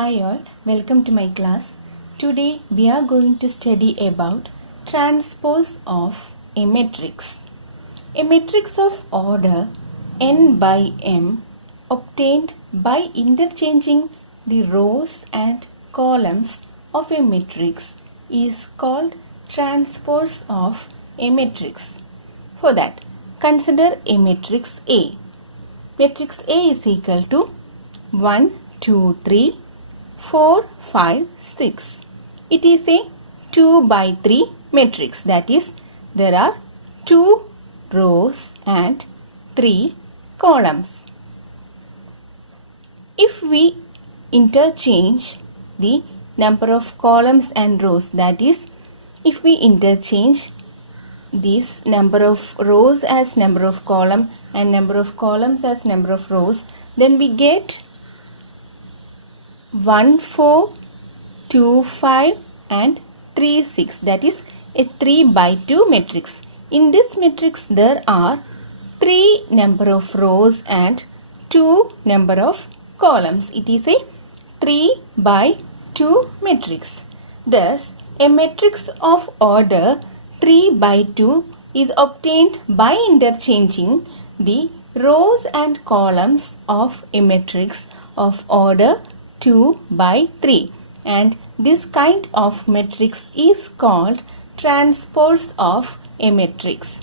Hi all, welcome to my class. Today we are going to study about transpose of a matrix. A matrix of order n by m obtained by interchanging the rows and columns of a matrix is called transpose of a matrix. For that, consider a matrix A. Matrix A is equal to 1, 2, 3, 4, 5, 6. It is a 2 by 3 matrix. That is, there are 2 rows and 3 columns. If we interchange the number of columns and rows, that is, if we interchange this number of rows as number of column and number of columns as number of rows, then we get 1, 4, 2, 5 and 3, 6. That is a 3 by 2 matrix. In this matrix there are 3 number of rows and 2 number of columns. It is a 3 by 2 matrix. Thus, a matrix of order 3 by 2 is obtained by interchanging the rows and columns of a matrix of order 2 by 3, and this kind of matrix is called transpose of a matrix.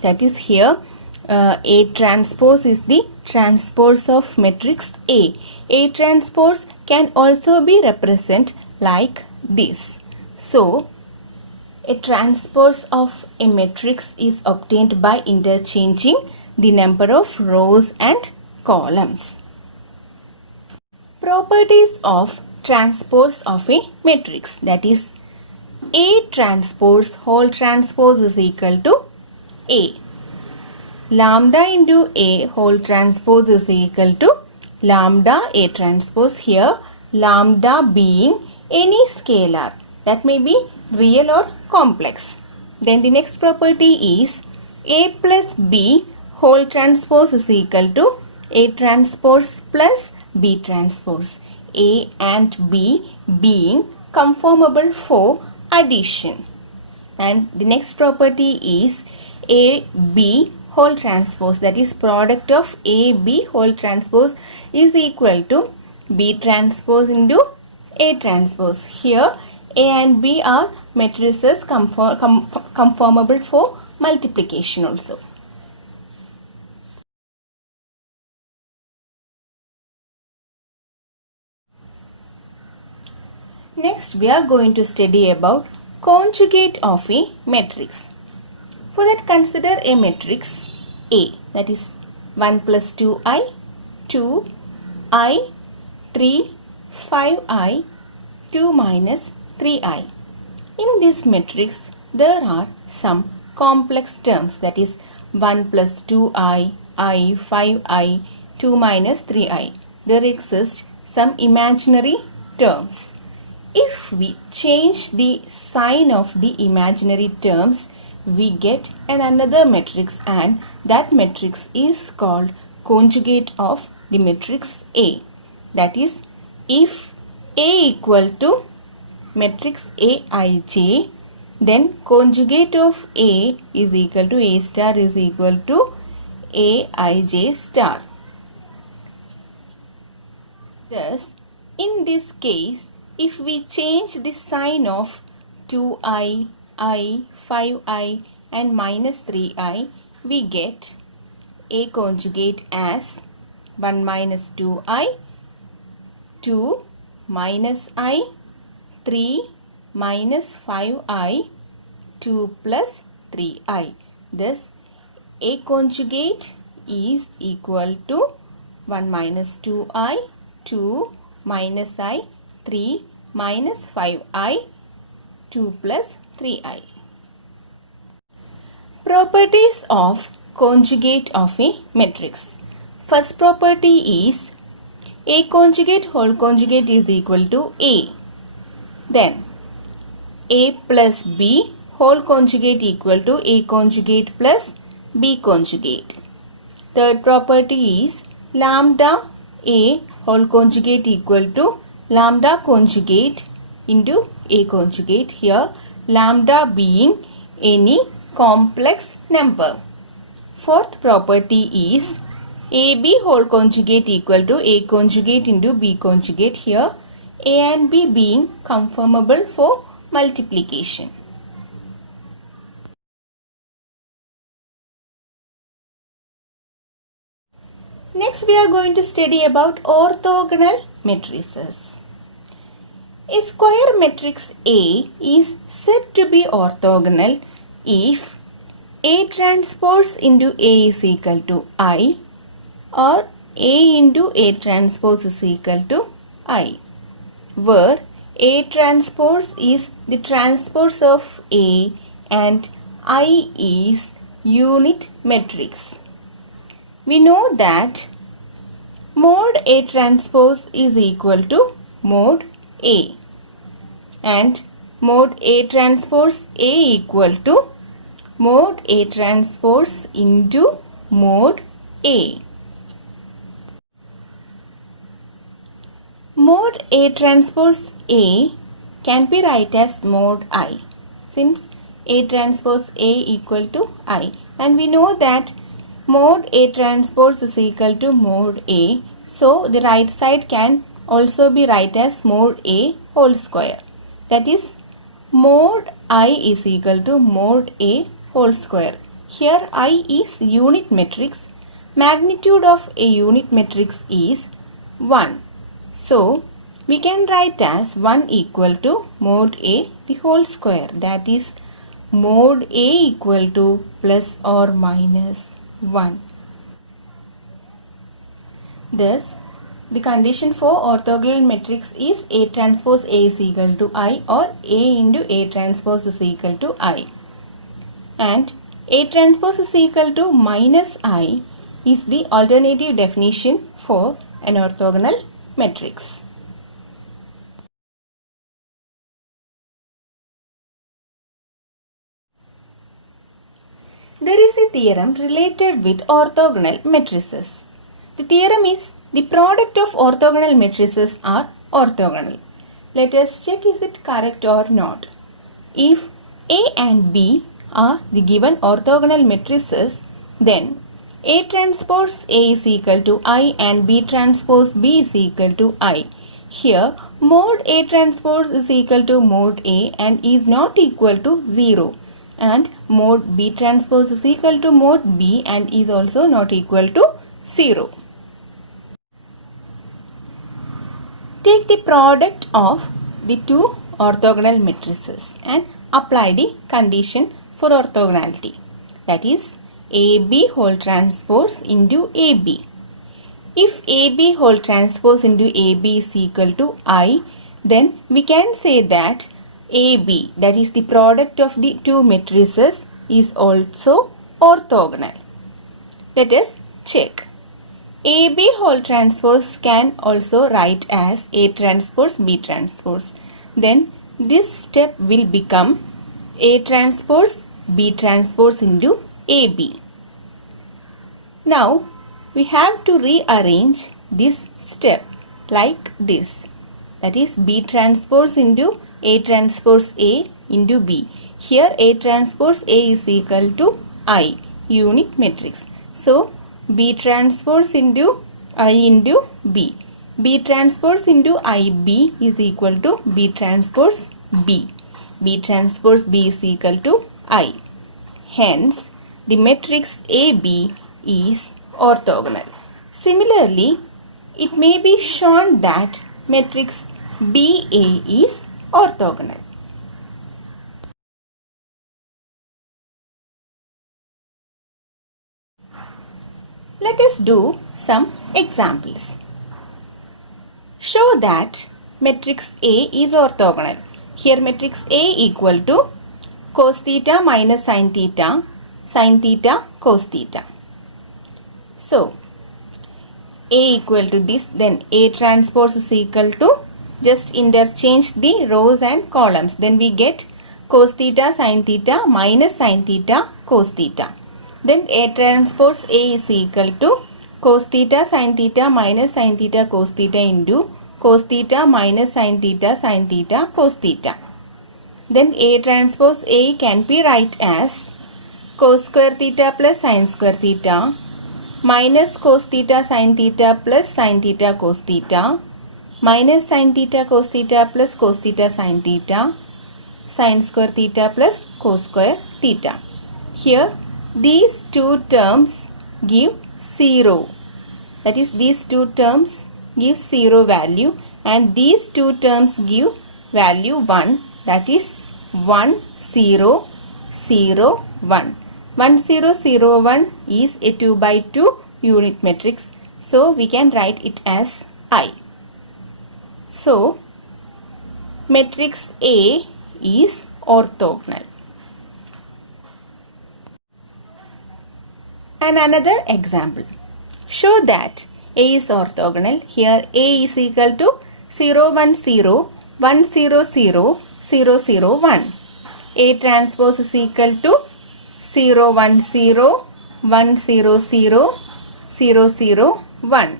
That is, here A transpose is the transpose of matrix A. A transpose can also be represented like this. So, a transpose of a matrix is obtained by interchanging the number of rows and columns. Properties of transpose of a matrix, that is, A transpose whole transpose is equal to A. Lambda into A whole transpose is equal to lambda A transpose. Here lambda being any scalar, that may be real or complex. Then the next property is A plus B whole transpose is equal to A transpose plus B transpose. A and B being conformable for addition. And the next property is AB whole transpose, that is product of AB whole transpose is equal to B transpose into A transpose. Here A and B are matrices conformable for multiplication also. Next, we are going to study about conjugate of a matrix. For that, consider a matrix A, that is 1 plus 2i, 2i, 3, 5i, 2 minus 3i. In this matrix, there are some complex terms, that is 1 plus 2i, I, 5i, 2 minus 3i. There exist some imaginary terms. If we change the sign of the imaginary terms, we get another matrix, and that matrix is called conjugate of the matrix A. That is, if A equal to matrix Aij, then conjugate of A is equal to A star is equal to Aij star. Thus, in this case, if we change the sign of 2i, I, 5i and minus 3i, we get A conjugate as 1 minus 2i, 2 minus I, 3 minus 5i, 2 plus 3i. Thus, A conjugate is equal to 1 minus 2i, 2 minus I, 3 minus 5i, 2 plus 3i. Properties of conjugate of a matrix. First property is A conjugate whole conjugate is equal to A. Then A plus B whole conjugate equal to A conjugate plus B conjugate. Third property is lambda A whole conjugate equal to lambda conjugate into A conjugate. Here lambda being any complex number. Fourth property is AB whole conjugate equal to A conjugate into B conjugate. Here A and B being conformable for multiplication. Next we are going to study about orthogonal matrices. A square matrix A is said to be orthogonal if A transpose into A is equal to I or A into A transpose is equal to I, where A transpose is the transpose of A and I is unit matrix. We know that mod A transpose is equal to mod A and mod A transpose A equal to mod A transpose into mod A. Mod A transpose A can be written as mod I, since A transpose A equal to I, and we know that mod A transpose is equal to mod A, so the right side can also be written as mod A whole square. That is, mod I is equal to mod A whole square. Here I is unit matrix. Magnitude of a unit matrix is 1. So we can write as 1 equal to mod A the whole square. That is, mod A equal to plus or minus 1. Thus, the condition for orthogonal matrix is A transpose A is equal to I or A into A transpose is equal to I. And A transpose is equal to minus I is the alternative definition for an orthogonal matrix. There is a theorem related with orthogonal matrices. The theorem is the product of orthogonal matrices are orthogonal. Let us check is it correct or not. If A and B are the given orthogonal matrices, then A transpose A is equal to I and B transpose B is equal to I. Here mod A transpose is equal to mod A and is not equal to 0. And mod B transpose is equal to mod B and is also not equal to 0. Take the product of the two orthogonal matrices and apply the condition for orthogonality. That is, AB whole transpose into AB. If AB whole transpose into AB is equal to I, then we can say that AB, that is the product of the two matrices, is also orthogonal. Let us check. AB whole transpose can also write as A transpose B transpose. Then this step will become A transpose B transpose into AB. Now we have to rearrange this step like this. That is, B transpose into A transpose A into B. Here A transpose A is equal to I, unit matrix. So B transpose into I into B. B transpose into IB is equal to B transpose B. B transpose B is equal to I. Hence, the matrix AB is orthogonal. Similarly, it may be shown that matrix BA is orthogonal. Let us do some examples. Show that matrix A is orthogonal. Here matrix A equal to cos theta minus sin theta cos theta. So A equal to this, then A transpose is equal to, just interchange the rows and columns, then we get cos theta sin theta minus sin theta cos theta. Then A transpose A is equal to cos theta sin theta minus sin theta cos theta into cos theta minus sin theta cos theta. Then A transpose A can be write as cos square theta plus sin square theta minus cos theta sin theta plus sin theta cos theta minus sin theta cos theta plus cos theta sin theta sin square theta plus cos square theta. Here these two terms give 0. That is, these two terms give 0 value and these two terms give value 1. That is 1 0 0 1. 1 0 0 1 is a 2 by 2 unit matrix. So we can write it as I. So matrix A is orthogonal. And another example. Show that A is orthogonal. Here A is equal to 0 1 0 1 0 0 0 0 1. A transpose is equal to 0 1 0 1 0 0 0 0 1.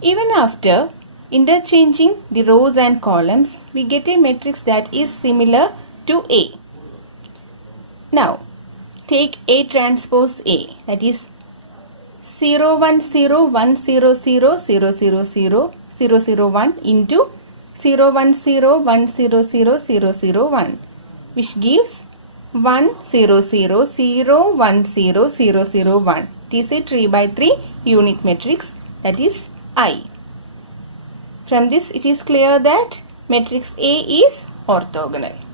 Even after interchanging the rows and columns, we get a matrix that is similar to A. Now, take A transpose A, that is 0 1 0 1 0 0 0 0 0 0 0 1 into 0 1 0 1 0 0 0 0 1, which gives 1 0 0 0 1 0 0 0 1. It is a 3 by 3 unit matrix, that is I. From this it is clear that matrix A is orthogonal.